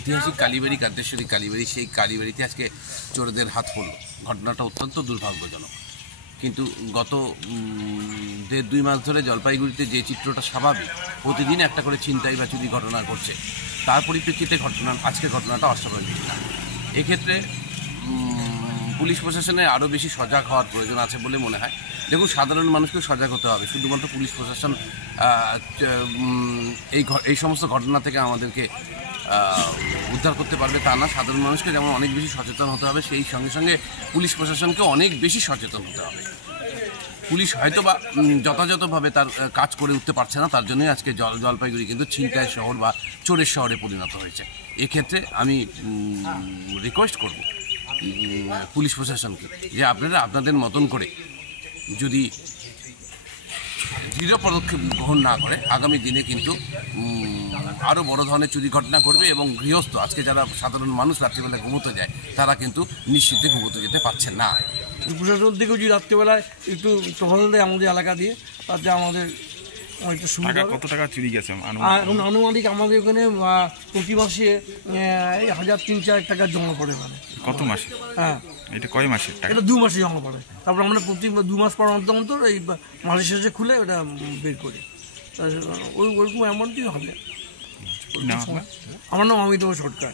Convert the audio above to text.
ঐতিহাসিক কালীবাড়ি কান্তেশ্বরী কালীবাড়ি, সেই কালীবাড়িতে আজকে চোরদের হাত পড়ল। ঘটনাটা অত্যন্ত দুর্ভাগ্যজনক। কিন্তু গত 1.5-2 মাস ধরে জলপাইগুড়িতে যে চিত্রটা স্বাভাবিক, প্রতিদিন একটা করে ছিনতাই বা চুরি ঘটনা ঘটছে, তার পরিপ্রেক্ষিতে আজকের ঘটনাটা অস্বাভাবিক না। এক্ষেত্রে পুলিশ প্রশাসনের আরও বেশি সজাগ হওয়ার প্রয়োজন আছে বলে মনে হয়। দেখুন, সাধারণ মানুষকে সজাগ হতে হবে। শুধুমাত্র পুলিশ প্রশাসন এই সমস্ত ঘটনা থেকে আমাদেরকে উদ্ধার করতে পারবে তা না। সাধারণ মানুষকে যেমন অনেক বেশি সচেতন হতে হবে, সেই সঙ্গে সঙ্গে পুলিশ প্রশাসনকে অনেক বেশি সচেতন হতে হবে। পুলিশ হয়তো বা যথাযথভাবে তার কাজ করে উঠতে পারছে না, তার জন্যই আজকে জলপাইগুড়ি কিন্তু ছিনতাইয়ের শহর বা চোরের শহরে পরিণত হয়েছে। এক্ষেত্রে আমি রিকোয়েস্ট করব পুলিশ প্রশাসনকে যে আপনারা আপনাদের মতন করে যদি দৃঢ় পদক্ষেপ গ্রহণ না করে, আগামী দিনে কিন্তু আরও বড় ধরনের চুরি ঘটনা করবে এবং গৃহস্থ, আজকে যারা সাধারণ মানুষ রাত্রিবেলা ঘুমোতে যায়, তারা কিন্তু নিশ্চিন্তে ঘুমোতে যেতে পারছেন না। প্রশাসন থেকেও যদি রাত্রিবেলায় একটু টহল দেয় আমাদের এলাকা দিয়ে, তাতে আমাদের অনেকটা সুবিধা। কত টাকা চুরি গেছে আনুমানিক আমাদের ওখানে প্রতি মাসে 1,000-3,000 টাকা জমা পড়ে। মানে কত মাসে? হ্যাঁ, এটা কয় মাসে? এটা 2 মাসে জমা পড়ে। তারপর আমরা প্রতি 2 মাস পর অন্তর এই মাসের শেষে খুলে ওটা বের করি। ওরকম অ্যামাউন্টই হবে। আমার নাম অমিতাভ সরকার।